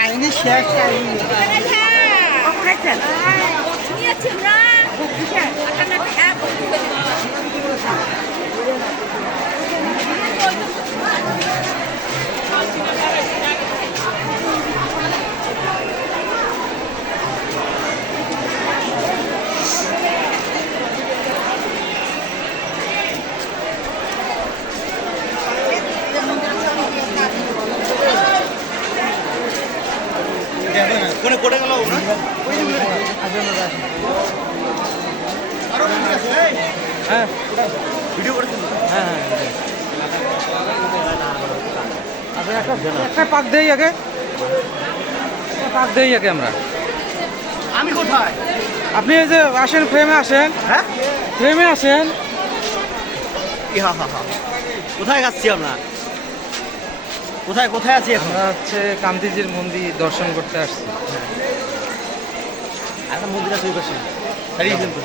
কাহিনী শেষ কাহিনী কোনে কোটে গেল না হ্যাঁ ভিডিও করেছেন হ্যাঁ আপনি একটা পাক দেই আগে পাক দেই আগে আমরা আমি কোথায় আপনি এই যে আসেন ফ্রেমে আসেন হ্যাঁ ফ্রেমে আসেন হা হা হা কোথায় যাচ্ছি আমরা কোথায় কোথায় আছি এখন আমরা হচ্ছে কান্তিজির মন্দির দর্শন করতে আসছি একটা মন্দির আছে ওই পাশে সারিয়ে কিন্তু